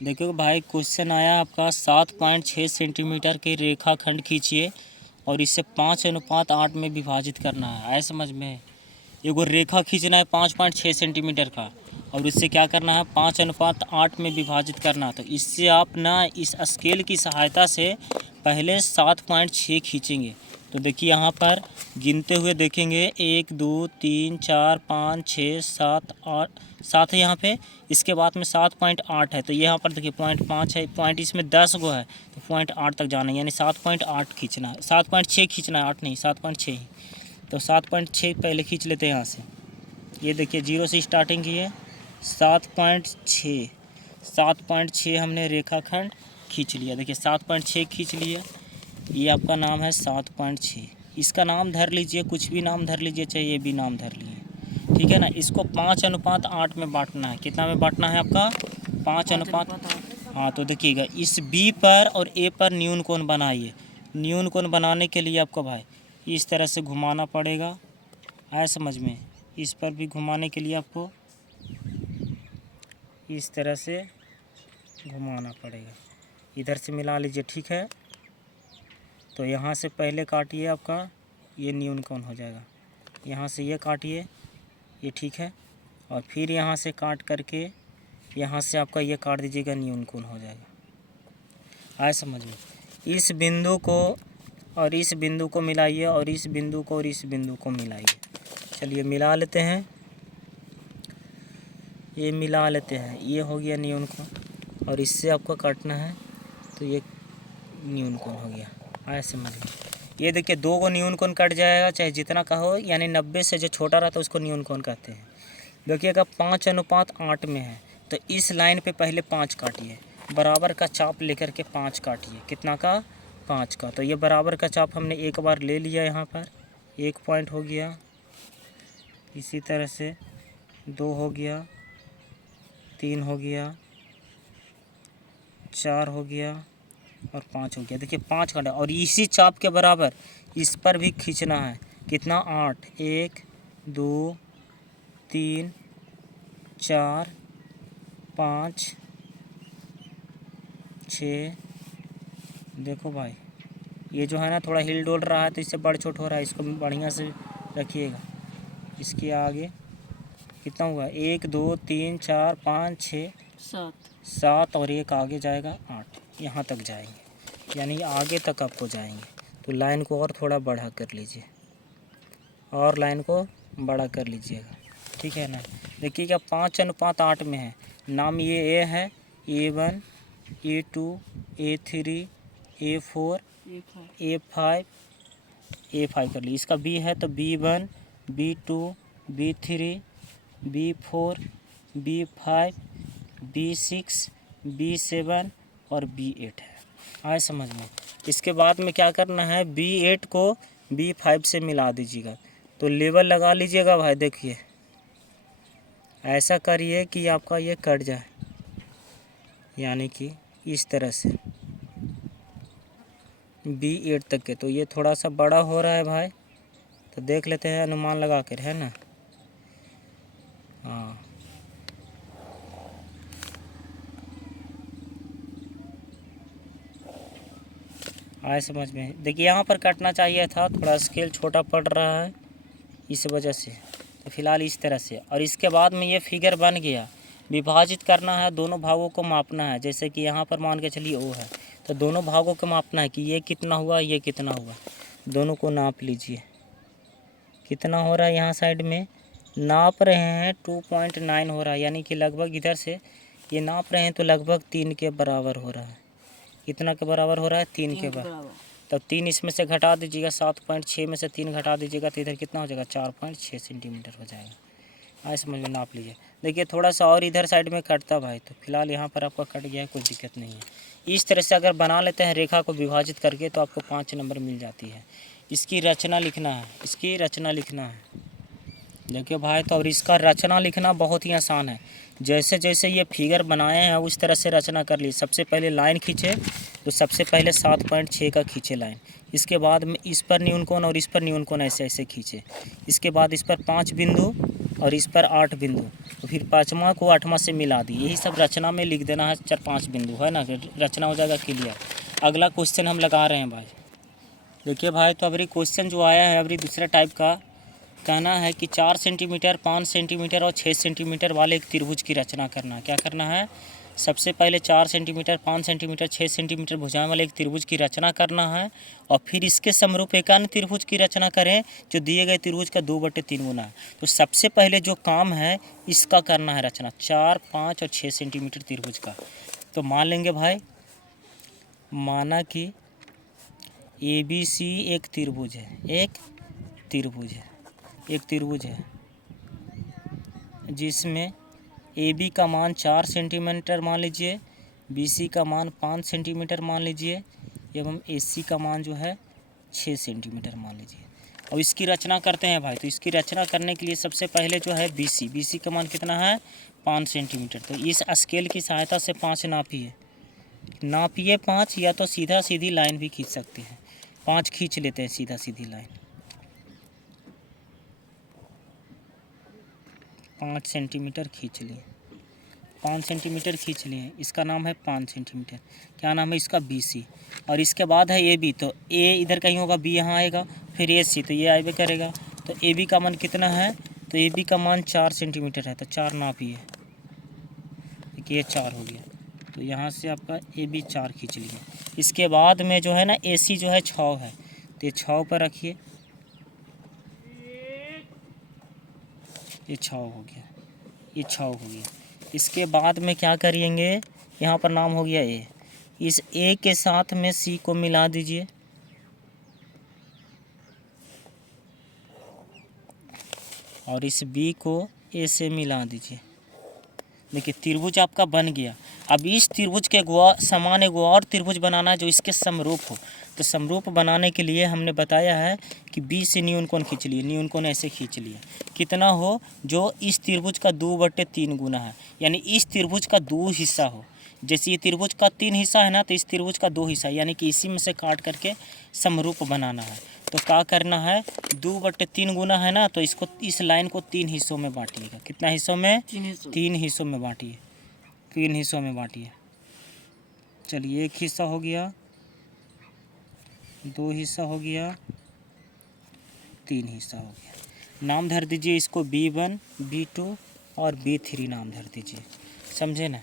देखो भाई, क्वेश्चन आया आपका 7.6 सेंटीमीटर के रेखाखंड खींचिए और इसे 5:8 में विभाजित करना है। आए समझ में? एगो रेखा खींचना है 5.6 सेंटीमीटर का और इससे क्या करना है 5:8 में विभाजित करना है। तो इससे आप ना इस स्केल की सहायता से पहले 7.6 खींचेंगे। तो देखिए यहाँ पर गिनते हुए देखेंगे 1 2 3 4 5 6 7 8 7 है यहाँ पे। इसके बाद में 7.8 है, तो यहाँ पर देखिए 0.5 है, पॉइंट इसमें 10 गो है, तो 0.8 तक जाना है, यानी 7.8 खींचना है, 7.6 खींचना है, 8 नहीं 7.6 ही। तो 7.6 पहले खींच लेते हैं यहाँ से। ये देखिए 0 से स्टार्टिंग की है, 7.6 हमने रेखाखंड खींच लिया। देखिए 7.6 खींच लिया। ये आपका नाम है 7.6। इसका नाम धर लीजिए, कुछ भी नाम धर लीजिए, चाहे ये भी नाम धर लिए, ठीक है ना। इसको 5:8 में बांटना है। कितना में बांटना है आपका? 5:8। हाँ, तो देखिएगा इस बी पर और ए पर न्यून कोण बनाइए। न्यून कोण बनाने के लिए आपको भाई इस तरह से घुमाना पड़ेगा। आया समझ में? इस पर भी घुमाने के लिए आपको इस तरह से घुमाना पड़ेगा। इधर से मिला लीजिए, ठीक है। तो यहाँ से पहले काटिए, आपका ये न्यून कोण हो जाएगा। यहाँ से ये काटिए, ये ठीक है। और फिर यहाँ से काट करके यहाँ से आपका ये काट दीजिएगा, न्यून कोण हो जाएगा। आए समझ में? इस बिंदु को और इस बिंदु को मिलाइए और इस बिंदु को और इस बिंदु को मिलाइए। चलिए मिला लेते हैं, ये मिला लेते हैं। ये हो गया न्यून कोण और इससे आपको काटना है, तो ये न्यून कोण हो गया। आया समझ में? ये देखिए 2 गो न्यून कोण कट जाएगा, चाहे जितना का हो, यानी 90 से जो छोटा रहता है उसको न्यून कोण कहते हैं। देखिएगा 5:8 में है, तो इस लाइन पे पहले 5 काटिए, बराबर का चाप लेकर के 5 काटिए। कितना का? 5 का। तो ये बराबर का चाप हमने एक बार ले लिया, यहाँ पर 1 पॉइंट हो गया। इसी तरह से 2 हो गया, 3 हो गया, 4 हो गया और 5 हो गया। देखिए 5 काटा और इसी चाप के बराबर इस पर भी खींचना है। कितना? 8। 1 2 3 4 5 6। देखो भाई, ये जो है ना थोड़ा हिल डोल रहा है, तो इससे बढ़ छोट हो रहा है, इसको बढ़िया से रखिएगा। इसके आगे कितना हुआ? 1 2 3 4 5 6 7 और एक आगे जाएगा 8। यहाँ तक जाएंगे, यानी आगे तक आपको जाएंगे। तो लाइन को और थोड़ा बड़ा कर लीजिए, और लाइन को बड़ा कर लीजिएगा, ठीक है ना। देखिएगा 5:8 में है। नाम ये ए है, A1 A2 A3 A4 A5 कर ली। इसका बी है तो B1 B2 B3 B4 B5 B6 B7 और B8 है। आए समझ में? इसके बाद में क्या करना है, B8 को B5 से मिला दीजिएगा। तो लेवल लगा लीजिएगा भाई। देखिए ऐसा करिए कि आपका ये कट जाए, यानी कि इस तरह से B8 तक के। तो ये थोड़ा सा बड़ा हो रहा है भाई, तो देख लेते हैं अनुमान लगा कर, है ना। हाँ, आए समझ में? देखिए यहाँ पर काटना चाहिए था, थोड़ा स्केल छोटा पड़ रहा है इस वजह से। तो फिलहाल इस तरह से, और इसके बाद में ये फिगर बन गया। विभाजित करना है, दोनों भागों को मापना है। जैसे कि यहाँ पर मान के चलिए O है, तो दोनों भागों को मापना है कि ये कितना हुआ, ये कितना हुआ। दोनों को नाप लीजिए, कितना हो रहा है। यहाँ साइड में नाप रहे हैं 2.9 हो रहा है, यानी कि लगभग इधर से ये नाप रहे हैं तो लगभग 3 के बराबर हो रहा है। कितना के बराबर हो रहा है? 3 के बराबर। तब 3 इसमें से घटा दीजिएगा, 7.6 में से 3 घटा दीजिएगा, तो इधर कितना हो जाएगा? 4.6 सेंटीमीटर हो जाएगा। आए समझ में? नाप लीजिए। देखिए थोड़ा सा और इधर साइड में कटता भाई, तो फिलहाल यहाँ पर आपका कट गया है, कोई दिक्कत नहीं है। इस तरह से अगर बना लेते हैं रेखा को विभाजित करके, तो आपको 5 नंबर मिल जाती है। इसकी रचना लिखना है, इसकी रचना लिखना है। देखिए भाई, तो और इसका रचना लिखना बहुत ही आसान है। जैसे जैसे ये फिगर बनाए हैं उस तरह से रचना कर ली। सबसे पहले लाइन खींचे, तो सबसे पहले 7.6 का खींचे लाइन। इसके बाद में इस पर न्यून कोण और इस पर न्यून कोण ऐसे ऐसे खींचे। इसके बाद इस पर 5 बिंदु और इस पर 8 बिंदु, तो फिर पाँचवा को 8वां से मिला दी। यही सब रचना में लिख देना है, 4-5 बिंदु है ना, रचना हो जाएगा क्लियर। अगला क्वेश्चन हम लगा रहे हैं भाई। देखिए भाई, तो अभी क्वेश्चन जो आया है अभी दूसरे टाइप का, कहना है कि 4 सेंटीमीटर, 5 सेंटीमीटर और 6 सेंटीमीटर वाले एक त्रिभुज की रचना करना। क्या करना है? सबसे पहले 4 सेंटीमीटर, 5 सेंटीमीटर, 6 सेंटीमीटर भुजाएं वाले एक त्रिभुज की रचना करना है, और फिर इसके समरूप एक अन्य त्रिभुज की रचना करें जो दिए गए त्रिभुज का 2/3 गुना है। तो सबसे पहले जो काम है इसका करना है रचना, 4, 5 और 6 सेंटीमीटर त्रिभुज का। तो मान लेंगे भाई, माना कि ABC एक त्रिभुज है, एक त्रिभुज है जिसमें AB का मान 4 सेंटीमीटर मान लीजिए, BC का मान 5 सेंटीमीटर मान लीजिए, एवं AC का मान जो है 6 सेंटीमीटर मान लीजिए। अब इसकी रचना करते हैं भाई। तो इसकी रचना करने के लिए सबसे पहले जो है BC का मान कितना है? 5 सेंटीमीटर। तो इस स्केल की सहायता से 5 नापिए 5, या तो सीधा सीधी लाइन भी खींच सकते हैं। 5 खींच लेते हैं, सीधा सीधी लाइन 5 सेंटीमीटर खींच लिए, 5 सेंटीमीटर खींच लिए। इसका नाम है 5 सेंटीमीटर। क्या नाम है इसका? BC। और इसके बाद है AB। तो A इधर कहीं होगा, B यहाँ आएगा, फिर AC, तो ये आगे करेगा। तो AB का मान कितना है? तो AB का मान 4 सेंटीमीटर है, तो 4 नापिए, देखिए 4 हो गया। तो यहाँ से आपका AB 4 खींच लिया। इसके बाद में जो है ना AC जो है 6 है, तो ये 6 पर रखिए, ये 6 हो गया, ये 6 हो गया। इसके बाद में क्या करेंगे, यहाँ पर नाम हो गया A, इस A के साथ में C को मिला दीजिए, और इस B को A से मिला दीजिए। देखिए त्रिभुज आपका बन गया। अब इस त्रिभुज के समान एक और त्रिभुज बनाना है जो इसके समरूप हो। तो समरूप बनाने के लिए हमने बताया है कि B से न्यून कोण खींच लिए, न्यून कोण ऐसे खींच लिए, कितना हो? जो इस त्रिभुज का 2/3 गुना है, यानी इस त्रिभुज का 2 हिस्सा हो। जैसे ये त्रिभुज का 3 हिस्सा है ना, तो इस त्रिभुज का 2 हिस्सा, यानी कि इसी में से काट करके समरूप बनाना है। तो क्या करना है? 2/3 गुना है ना, तो इसको, इस लाइन को 3 हिस्सों में बांटिएगा। कितना हिस्सों में? 3 हिस्सों में बांटिए, 3 हिस्सों में बांटिए। चलिए, एक हिस्सा हो गया, 2 हिस्सा हो गया, 3 हिस्सा हो गया। नाम धर दीजिए इसको B1, B2 और B3 नाम धर दीजिए, समझे ना।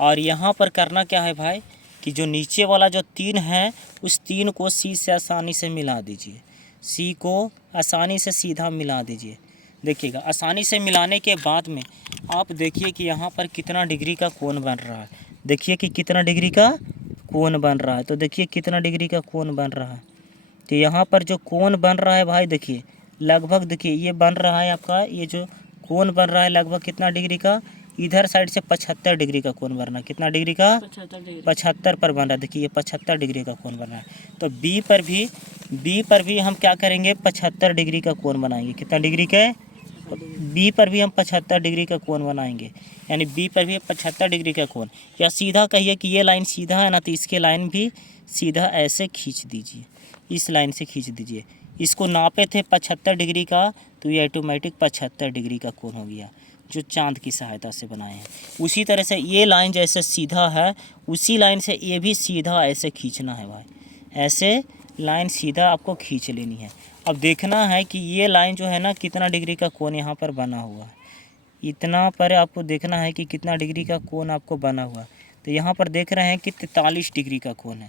और यहाँ पर करना क्या है भाई, कि जो नीचे वाला जो 3 है, उस 3 को C से आसानी से मिला दीजिए, C को आसानी से सीधा मिला दीजिए। देखिएगा, आसानी से मिलाने के बाद में आप देखिए कि यहाँ पर कितना डिग्री का कोण बन रहा है। देखिए कि कितना डिग्री का कोण बन रहा है। तो देखिए कितना डिग्री का कोण बन रहा है। तो यहाँ पर जो कोण बन रहा है भाई, देखिए लगभग, देखिए ये बन रहा है आपका, ये जो कोण बन रहा है लगभग कितना डिग्री का? इधर साइड से 75 डिग्री का कोण बन रहा है। कितना डिग्री का? 75 पर बन रहा है। देखिए ये 75 डिग्री का कोण बन रहा है। तो B पर भी हम क्या करेंगे? 75 डिग्री का कोण बनाएंगे। कितना डिग्री के? B पर भी हम 75 डिग्री का कोण बनाएंगे, यानी B पर भी 75 डिग्री का कोण। या सीधा कहिए कि ये लाइन सीधा है ना, तो इसके लाइन भी सीधा ऐसे खींच दीजिए, इस लाइन से खींच दीजिए। इसको नापे थे 75 डिग्री का, तो ये ऑटोमेटिक 75 डिग्री का कोण हो गया, जो चांद की सहायता से बनाए हैं। उसी तरह से ये लाइन जैसे सीधा है, उसी लाइन से ये भी सीधा ऐसे खींचना है भाई, ऐसे लाइन सीधा आपको खींच लेनी है। अब देखना है कि ये लाइन जो है ना, कितना डिग्री का कोण यहाँ पर बना हुआ है। इतना पर आपको देखना है कि कितना डिग्री का कोण आपको बना हुआ है। तो यहाँ पर देख रहे हैं कि 43 डिग्री का कोण है।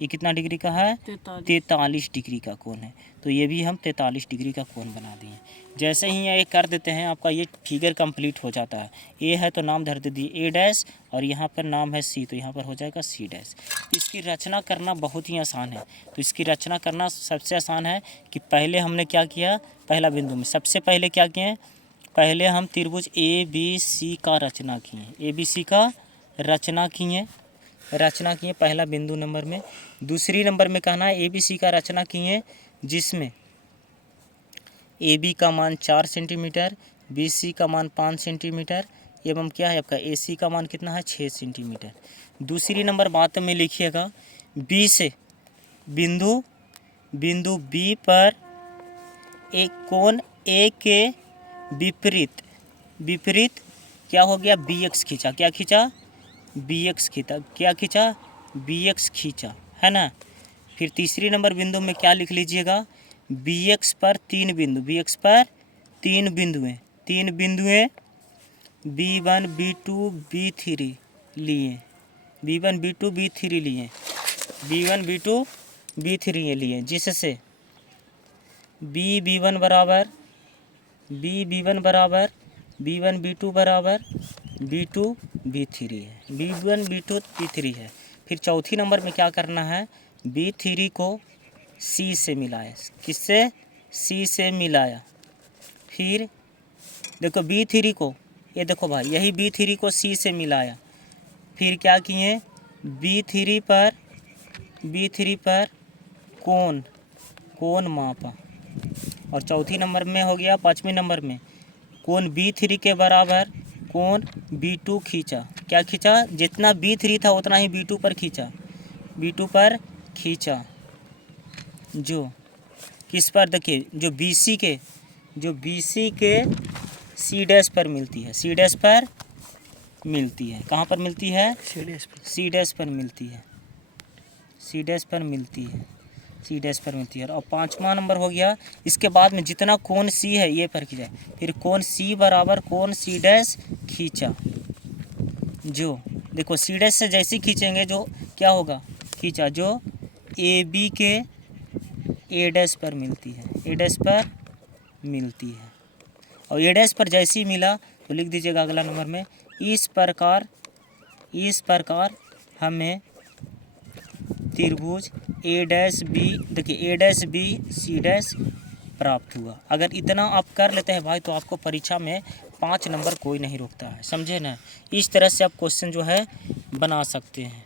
ये कितना डिग्री का है? 43 डिग्री का कोण है। तो ये भी हम 43 डिग्री का कोण बना दिए। जैसे ही ये कर देते हैं, आपका ये फिगर कंप्लीट हो जाता है। ए है तो नाम धर दीजिए A', और यहाँ पर नाम है C, तो यहाँ पर हो जाएगा C'। इसकी रचना करना बहुत ही आसान है। तो इसकी रचना करना सबसे आसान है कि पहले हमने क्या किया, पहला बिंदु में सबसे पहले क्या किए, पहले हम त्रिभुज ABC का रचना किए, ABC का रचना किए पहला बिंदु नंबर में। दूसरी नंबर में कहना है ABC का रचना किए जिसमें AB का मान 4 सेंटीमीटर, BC का मान 5 सेंटीमीटर, एवं क्या है आपका AC का मान कितना है? 6 सेंटीमीटर। दूसरी नंबर बात में लिखिएगा, B से बिंदु B पर एक कोण A के विपरीत विपरीत क्या हो गया, बी एक्स खींचा, क्या खींचा, बी एक्स खींचा, क्या खींचा, बी एक्स खींचा, है ना। फिर तीसरी नंबर बिंदु में क्या लिख लीजिएगा, बी एक्स पर 3 बिंदु, बी एक्स पर 3 बिंदुएँ, 3 बिंदुएँ B1 B2 B3 लिए, B1 B2 B3 लिए, B1 B2 B3 लिए, जिससे B1 बराबर B1 बराबर B1 B2 बराबर B2 B3 है, B1 B2 B3 है। फिर चौथी नंबर में क्या करना है, B3 को C से मिलाया, किससे, C से मिलाया। फिर देखो B3 को, ये देखो भाई, यही B3 को C से मिलाया। फिर क्या किए, B3 पर कोण मापा। और चौथी नंबर में हो गया, पाँचवीं नंबर में कोण B3 के बराबर कोण B2 खींचा, क्या खींचा, जितना B3 था उतना ही B2 पर खींचा, B2 पर खींचा, जो किस पर, देखिए जो BC के C डैश पर मिलती है, C डैश पर मिलती है, कहाँ पर मिलती है, C डैश पर मिलती है, C डैश पर मिलती है, C डैश पर मिलती है। और पाँचवा नंबर हो गया, इसके बाद में जितना कोण C है ये पर खींचा, फिर कोण C बराबर कोण C डैश खींचा, जो देखो C डैश से जैसे खींचेंगे जो क्या होगा, खींचा, जो AB के A डैश पर मिलती है, A डैश पर मिलती है। और A डैश पर जैसे ही मिला तो लिख दीजिएगा अगला नंबर में, इस प्रकार हमें त्रिभुज A डैश B, देखिए A dash B C dash प्राप्त हुआ। अगर इतना आप कर लेते हैं भाई तो आपको परीक्षा में 5 नंबर कोई नहीं रोकता है, समझे ना। इस तरह से आप क्वेश्चन जो है बना सकते हैं।